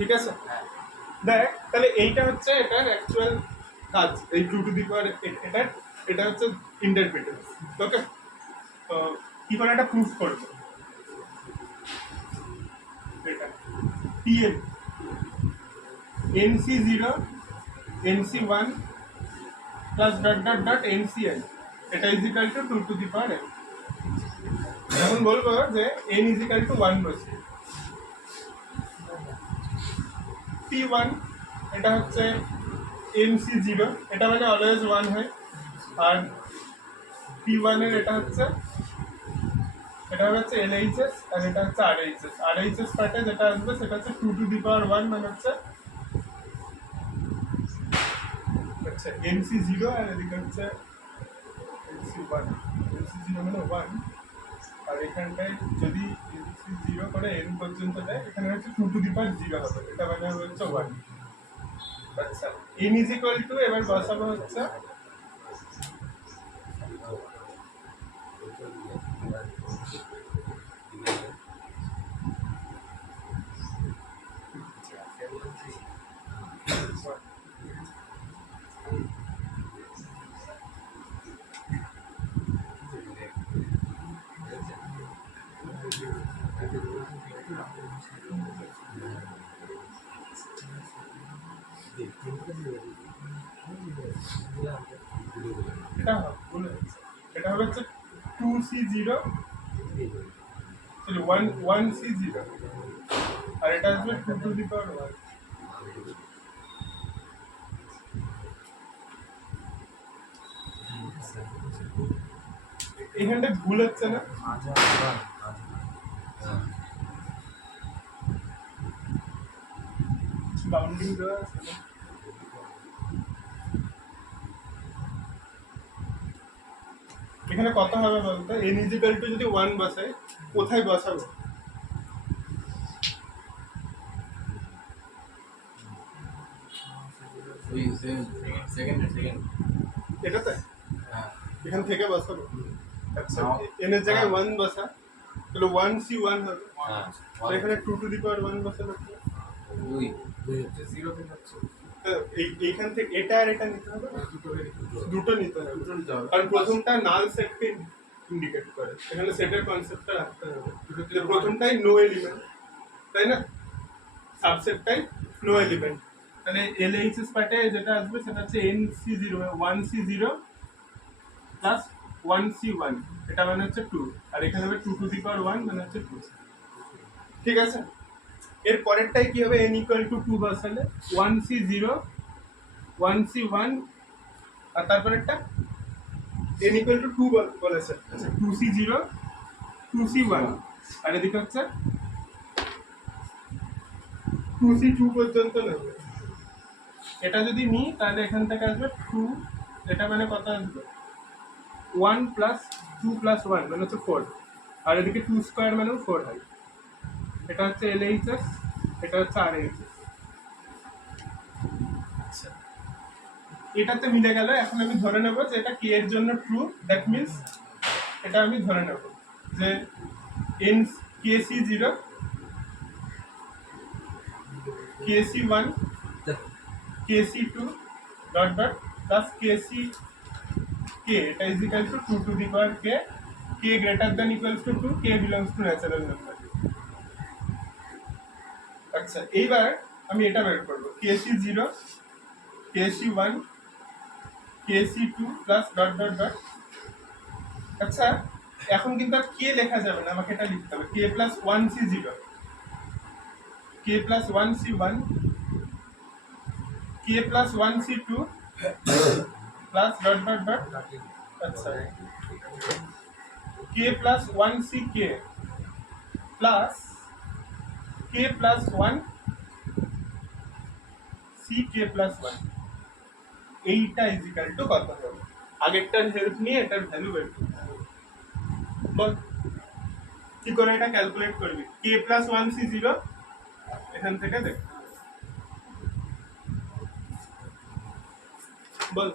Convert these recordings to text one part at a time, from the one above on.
ঠিক আছে? দেখ তাহলে এইটা হচ্ছে এটার অ্যাকচুয়াল কাজ, এই টু টু দি পাওয়ার এটার, এটা হচ্ছে ইন্টারপ্রিটেন্স। ওকে, তো কি করে এটা প্রুফ করবো? এটা TM NC zero NC one plus dot dot dot NCN, এটা is equal to two to the power N. এখন বলবো যে N is equal to one বসে পি ওয়ান, এটা হচ্ছে এনসি জিরো, এটা মানে অলওয়েজ ওয়ান হয়, আর পি ওয়ানের এটা হচ্ছে এলএইচএস, আর এটা হচ্ছে আরএইচএস। আরএইচএস পার্টে যেটা আসবে সেটা হচ্ছে two to the power one, মানে হচ্ছে এনসি জিরো, আর এদিকে হচ্ছে এনসি ওয়ান। এনসি জিরো মানে ওয়ান, আর এখানটায় যদি এনসি জিরো করে এন পর্যন্ত দেয়, এখানে হচ্ছে two to the power zero হবে, এটা মানে হচ্ছে ওয়ান। আচ্ছা, এন ইজ ইকুয়াল টু, এবার বসাবো হচ্ছে এটা হবে হচ্ছে two C zero, one one C zero, আর এটা আসবে two to the power one. এখানটা ভুল হচ্ছে না? বাউন্ডিং দেওয়া আছে না? এখানে কত হবে বলতো? এন ইজ ইকুয়াল টু যদি ওয়ান বসাই, কোথায় বসাবো? এটাতে এখান থেকে বসাবো। আচ্ছা, এন এর জায়গায় ওয়ান বসা, তাহলে ওয়ান সি ওয়ান হবে, এখানে two to the power one বসাবো। এইখান থেকে এটা আর এটা নিতে হবে, দুটো নিতে হবে, কারণ প্রথমটা নাল সেটকে ইন্ডিকেট করে, এখানে সেটের কনসেপ্টটা রাখতে হবে। প্রথমটাই নো এলিমেন্ট, তাই না? সাবসেটটাই নো এলিমেন্ট, তাহলে এলএইচএস পার্টে যেটা আসবে সেটা হচ্ছে N C zero, one C zero plus one C one, এটা মানে হচ্ছে টু, আর এখানে হবে two to the power one, মানে হচ্ছে টু। ঠিক আছে, এর পরেরটাই কি হবে? এন ইকুয়াল টু টু বসালে one C zero one C one, আর তারপরেরটা এন ইকুয়াল টু টু বলেছে, আচ্ছা two C zero two C one, আর এদিকে হচ্ছে টু সি টু পর্যন্ত নেবে। এটা যদি নিই তাহলে এখান থেকে আসবে টু, এটা মানে কত আসবে? One plus two plus one মানে হচ্ছে ফোর, আর এদিকে টু স্কোয়ার মানেও ফোর হয়। এটা হচ্ছে এলএইচএস, এটা হচ্ছে আরএইচএস। আচ্ছা, এটাতে মিলে গেল। এখন আমি ধরে নেব যে এটা কে এর জন্য ট্রু, দ্যাট মিনস এটা আমি ধরে নেব যে N KC zero KC one KC two dot dot plus KC K, এটা is equal to two to the power K, K greater than equals to two, K belongs to natural number. আচ্ছা, এইবার আমি এটা বের করবো, KC zero KC one KC two plus dot dot dot. আচ্ছা, এখন কিন্তু আর কে লেখা যাবে না, আমাকে এটা লিখতে হবে K plus one C zero, K plus one C one, K plus one C two plus dot dot dot. আচ্ছা, K plus one C K plus K plus one C K plus one, এইটা is equal to কত হবে? আগেরটার help নিয়ে এটার value বের করতে হবে। বল কি করে এটা ক্যালকুলেট করবি? কে প্লাস ওয়ান সি জিরো, এখান থেকে দেখ বল।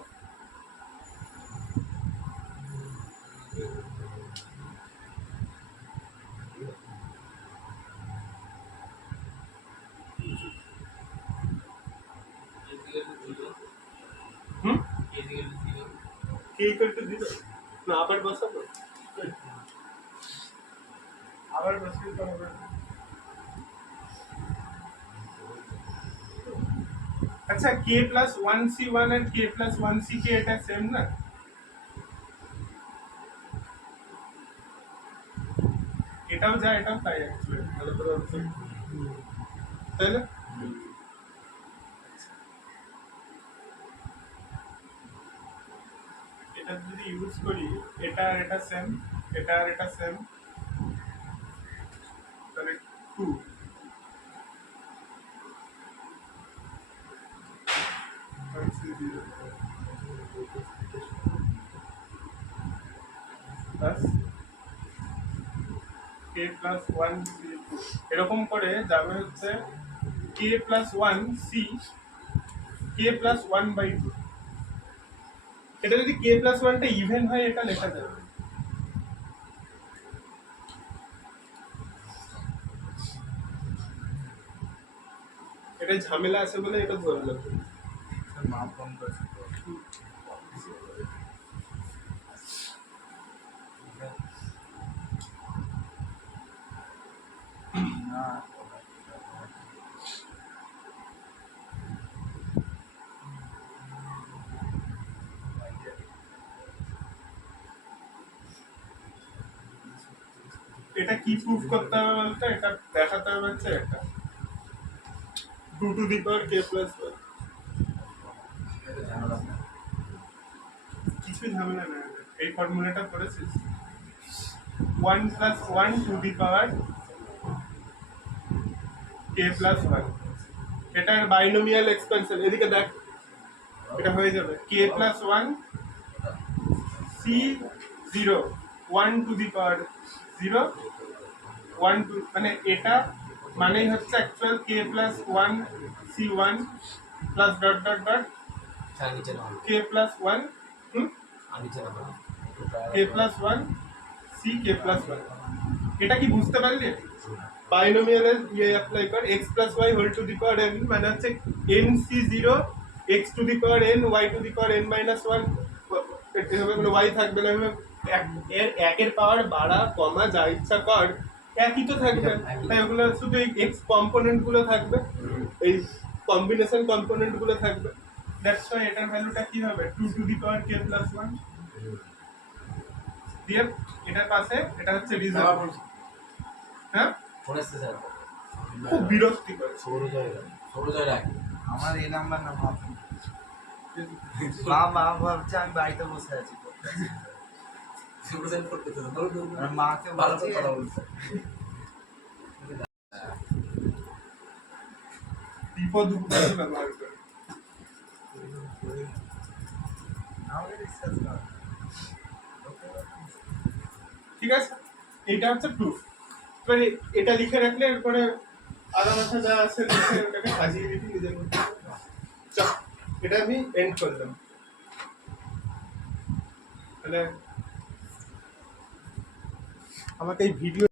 কে ইকুয়াল টু 0 না আবার বসাবো আবার বসিয়ে তো হবে আচ্ছা k plus 1c1 and k plus 1ck এটা সেম না এটাও যা এটাও তাই অ্যাকচুয়ালি ভালো করে অবজার্ভ তাই না এটা যদি ইউজ করি এটা আর এটা সেম এটা আর এটা সেম তাহলে 2 প্লাস k plus 1 c এরকম করে যাবে হচ্ছে k plus 1 c k plus 1 by 2 এটা যদি k plus 1 টা ইভেন হয় এটা লেখা যাবে এটা ঝামেলা আছে বলে এটা ধরলাম মাপ কম করছে এটা কি প্রুফ করতে হবে বলতে এটা দেখাতে হবে হচ্ছে এটা 2 to the power k plus 1 কিছু ঝামেলা না এই ফর্মুলাটা করেছিস 1 plus 1 to the power k plus 1 এটা বাইনোমিয়াল এক্সপেনশন এদিকে দেখ এটা হয়ে যাবে k plus 1 c 0 1 to the power 0 1 to মানে এটা মানেই হচ্ছে actual k plus 1 c1 plus dot dot dot k plus 1 k plus 1 c k plus 1 এটা কি বুঝতে পারলি বাইনোমিয়ালের ইয়ে অ্যাপ্লাই কর x plus y whole to the power n মানে হচ্ছে n c0 x to the power n y to the power n minus 1 এভাবে মানে y থাকবে না এর একের পাওয়ার বাড়া কমা যা ইচ্ছা কর একই তো থাকবে তাই ওগুলো শুধু এই এক্স কম্পোনেন্ট গুলো থাকবে এই কম্বিনেশন কম্পোনেন্ট গুলো থাকবে দ্যাটস ওয়াই এটার ভ্যালুটা কি হবে 2 two the power k plus 1 দিয়ে এটার পাশে এটা হচ্ছে রিজার্ভ হ্যাঁ পড়েছে স্যার খুব বিরক্তিকর সৌরজয় রাখ আমার এই নাম্বার না মা ভাবছে আমি বাড়িতে বসে আছি মাকে বলছি কথা বলছে বিপদ উপকার ব্যবহার করে ঠিক আছে এটা হচ্ছে প্রুফ এবারে এটা লিখে রাখলে এরপরে আরো মাথা যা আছে লিখে ওটাকে সাজিয়ে দিবি নিজের মধ্যে চল এটা আমি এন্ড করলাম তাহলে আমাকে এই ভিডিও